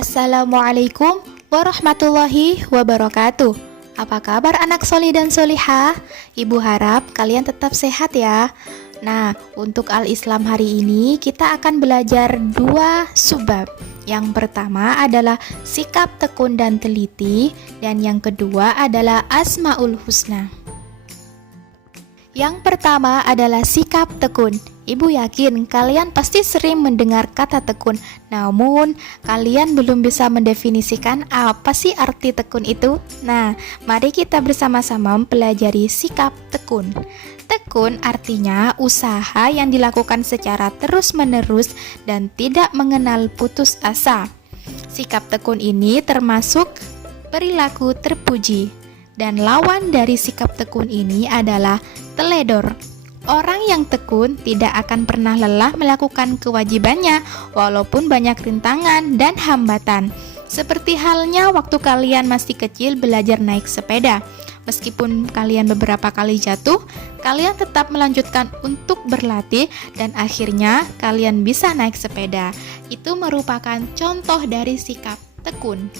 Assalamualaikum warahmatullahi wabarakatuh. Apa kabar anak solih dan solihah? Ibu harap kalian tetap sehat ya. Nah, untuk Al-Islam hari ini kita akan belajar 2 subbab. Yang pertama adalah sikap tekun dan teliti, dan yang kedua adalah Asmaul Husna. Yang pertama adalah sikap tekun. Ibu yakin kalian pasti sering mendengar kata tekun, namun kalian belum bisa mendefinisikan apa sih arti tekun itu. Nah, mari kita bersama-sama mempelajari sikap tekun. Tekun artinya usaha yang dilakukan secara terus-menerus dan tidak mengenal putus asa. Sikap tekun ini termasuk perilaku terpuji. Dan lawan dari sikap tekun ini adalah teledor. Orang yang tekun tidak akan pernah lelah melakukan kewajibannya walaupun banyak rintangan dan hambatan. Seperti halnya waktu kalian masih kecil belajar naik sepeda. Meskipun kalian beberapa kali jatuh, kalian tetap melanjutkan untuk berlatih dan akhirnya kalian bisa naik sepeda. Itu merupakan contoh dari sikap tekun.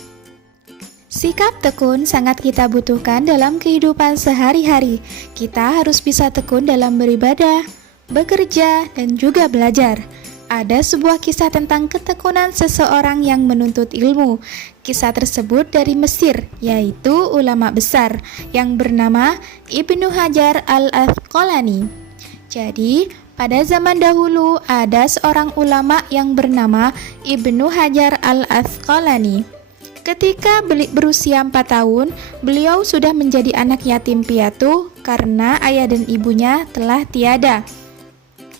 Sikap tekun sangat kita butuhkan dalam kehidupan sehari-hari. Kita harus bisa tekun dalam beribadah, bekerja, dan juga belajar. Ada sebuah kisah tentang ketekunan seseorang yang menuntut ilmu. Kisah tersebut dari Mesir, yaitu ulama besar yang bernama Ibnu Hajar al-Asqalani. Jadi, pada zaman dahulu ada seorang ulama yang bernama Ibnu Hajar al-Asqalani. Ketika berusia 4 tahun, beliau sudah menjadi anak yatim piatu karena ayah dan ibunya telah tiada.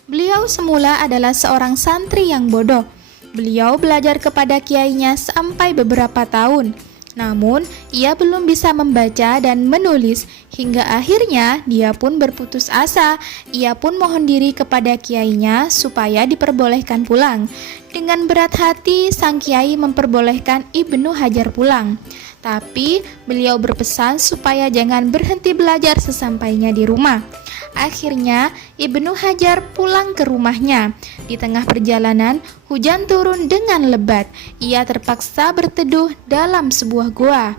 Beliau semula adalah seorang santri yang bodoh. Beliau belajar kepada kiainya sampai beberapa tahun. Namun, ia belum bisa membaca dan menulis, hingga akhirnya dia pun berputus asa. Ia pun mohon diri kepada kiainya supaya diperbolehkan pulang. Dengan berat hati, sang kiai memperbolehkan Ibnu Hajar pulang. Tapi, beliau berpesan supaya jangan berhenti belajar sesampainya di rumah. Akhirnya, Ibnu Hajar pulang ke rumahnya. Di tengah perjalanan, hujan turun dengan lebat. Ia terpaksa berteduh dalam sebuah gua.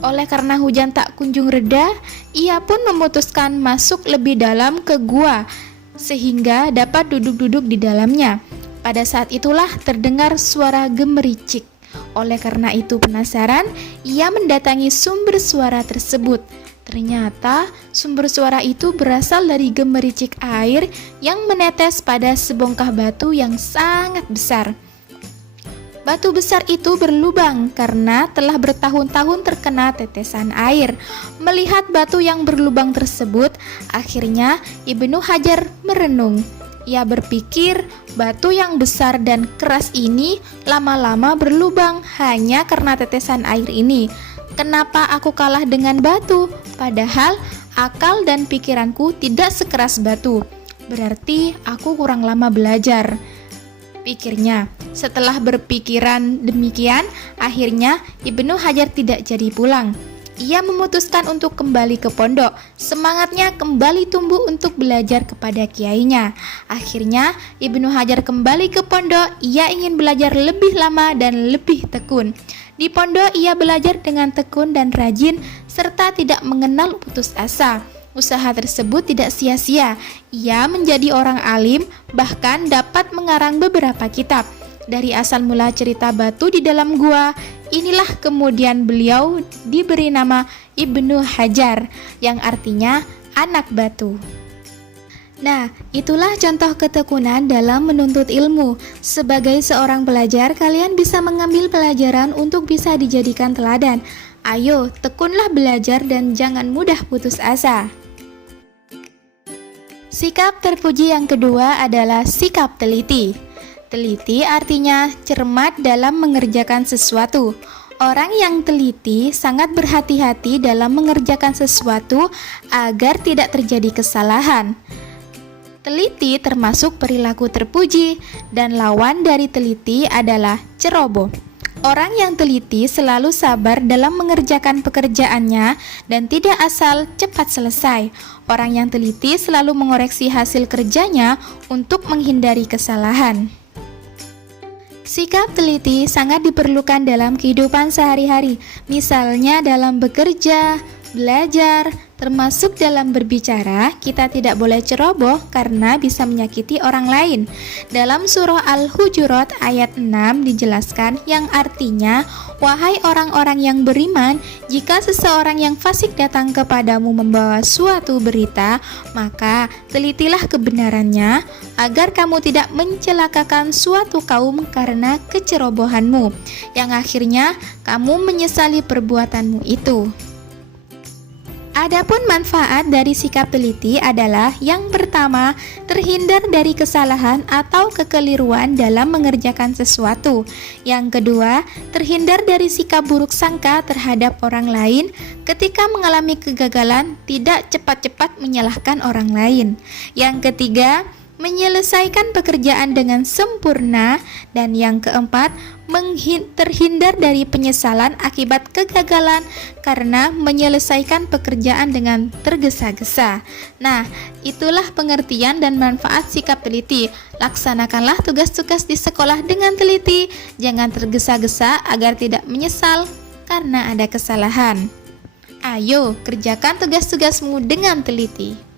Oleh karena hujan tak kunjung reda, ia pun memutuskan masuk lebih dalam ke gua, sehingga dapat duduk-duduk di dalamnya. Pada saat itulah terdengar suara gemericik. Oleh karena itu penasaran, ia mendatangi sumber suara tersebut. Ternyata sumber suara itu berasal dari gemericik air yang menetes pada sebongkah batu yang sangat besar. Batu besar itu berlubang karena telah bertahun-tahun terkena tetesan air. Melihat batu yang berlubang tersebut, akhirnya Ibnu Hajar merenung. Ia berpikir batu yang besar dan keras ini lama-lama berlubang hanya karena tetesan air ini. Kenapa aku kalah dengan batu? Padahal akal dan pikiranku tidak sekeras batu. Berarti aku kurang lama belajar, pikirnya. Setelah berpikiran demikian, akhirnya Ibnu Hajar tidak jadi pulang. Ia memutuskan untuk kembali ke pondok. Semangatnya kembali tumbuh untuk belajar kepada kiainya. Akhirnya Ibnu Hajar kembali ke pondok. Ia ingin belajar lebih lama dan lebih tekun. Di pondok ia belajar dengan tekun dan rajin serta tidak mengenal putus asa. Usaha tersebut tidak sia-sia. Ia menjadi orang alim, bahkan dapat mengarang beberapa kitab. Dari asal mula cerita batu di dalam gua, inilah kemudian beliau diberi nama Ibnu Hajar, yang artinya anak batu. Nah, itulah contoh ketekunan dalam menuntut ilmu. Sebagai seorang pelajar, kalian bisa mengambil pelajaran untuk bisa dijadikan teladan. Ayo, tekunlah belajar dan jangan mudah putus asa. Sikap terpuji yang kedua adalah sikap teliti. Teliti artinya cermat dalam mengerjakan sesuatu. Orang yang teliti sangat berhati-hati dalam mengerjakan sesuatu agar tidak terjadi kesalahan. Teliti termasuk perilaku terpuji, dan lawan dari teliti adalah ceroboh. Orang yang teliti selalu sabar dalam mengerjakan pekerjaannya dan tidak asal cepat selesai. Orang yang teliti selalu mengoreksi hasil kerjanya untuk menghindari kesalahan. Sikap teliti sangat diperlukan dalam kehidupan sehari-hari, misalnya dalam bekerja, belajar, termasuk dalam berbicara. Kita tidak boleh ceroboh karena bisa menyakiti orang lain. Dalam surah Al-Hujurat ayat 6 dijelaskan yang artinya, wahai orang-orang yang beriman, jika seseorang yang fasik datang kepadamu membawa suatu berita, maka telitilah kebenarannya agar kamu tidak mencelakakan suatu kaum karena kecerobohanmu, yang akhirnya kamu menyesali perbuatanmu itu. Adapun manfaat dari sikap teliti adalah yang pertama, terhindar dari kesalahan atau kekeliruan dalam mengerjakan sesuatu. Yang kedua, terhindar dari sikap buruk sangka terhadap orang lain ketika mengalami kegagalan, tidak cepat-cepat menyalahkan orang lain. Yang ketiga, menyelesaikan pekerjaan dengan sempurna. Dan yang keempat, terhindar dari penyesalan akibat kegagalan karena menyelesaikan pekerjaan dengan tergesa-gesa. Nah, itulah pengertian dan manfaat sikap teliti. Laksanakanlah tugas-tugas di sekolah dengan teliti, jangan tergesa-gesa agar tidak menyesal karena ada kesalahan. Ayo, kerjakan tugas-tugasmu dengan teliti.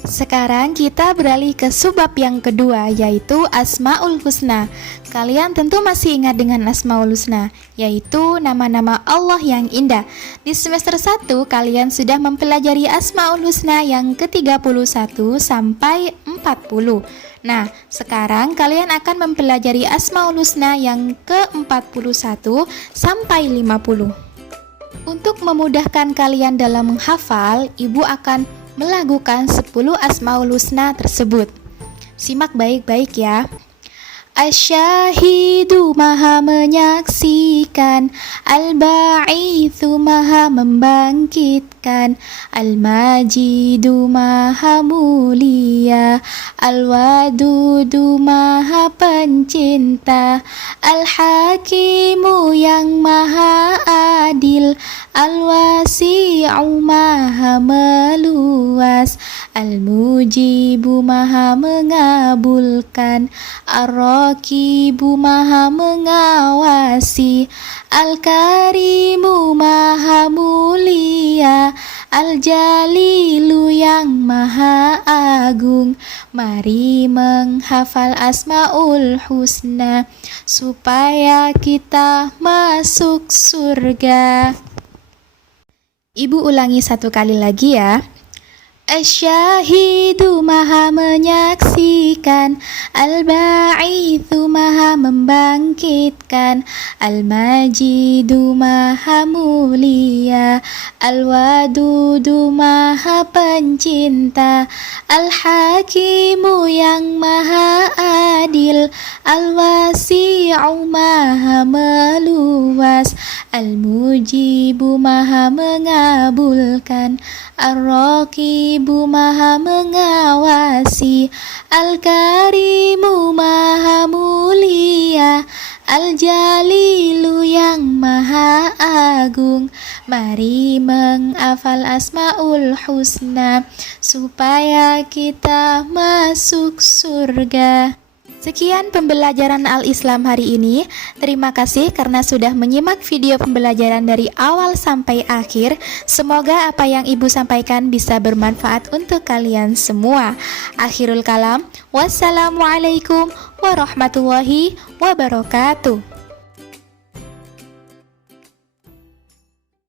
Sekarang kita beralih ke subbab yang kedua, yaitu Asmaul Husna. Kalian tentu masih ingat dengan Asmaul Husna, yaitu nama-nama Allah yang indah. Di semester 1 kalian sudah mempelajari Asmaul Husna yang ke-31 sampai 40. Nah, sekarang kalian akan mempelajari Asmaul Husna yang ke-41 sampai 50. Untuk memudahkan kalian dalam menghafal, Ibu akan melakukan 10 Asmaul Husna tersebut. Simak baik-baik ya. Asyahidu maha menyaksikan, Al-Ba'ithu maha membangkitkan, Al-Majidu maha mulia, Al-Wadudu maha pencinta, Al-Hakimu yang maha adil, Al-Wasi'u maha meluas, Al-Mujibu maha mengabulkan, Ar-Raqibu maha mengawasi, Al-Karimu maha mulia, Al-Jalilu yang maha agung. Mari menghafal Asmaul Husna supaya kita masuk surga. Ibu ulangi satu kali lagi ya. Asyahidu maha menyaksikan, Al-Ba'ithu maha membangkitkan, Al-Majidu maha mulia, Al-Wadudu maha pencinta, Al-Hakimu yang maha adil, Al-Wasi'u maha meluas, Al-Mujibu maha mengabulkan, Ar-Raqibu maha mengawasi, Al-Karimu maha mulia, Al-Jalilu yang maha agung. Mari menghafal Asmaul Husna supaya kita masuk surga. Sekian pembelajaran Al-Islam hari ini. Terima kasih karena sudah menyimak video pembelajaran dari awal sampai akhir. Semoga apa yang Ibu sampaikan bisa bermanfaat untuk kalian semua. Akhirul kalam, wassalamualaikum warahmatullahi wabarakatuh.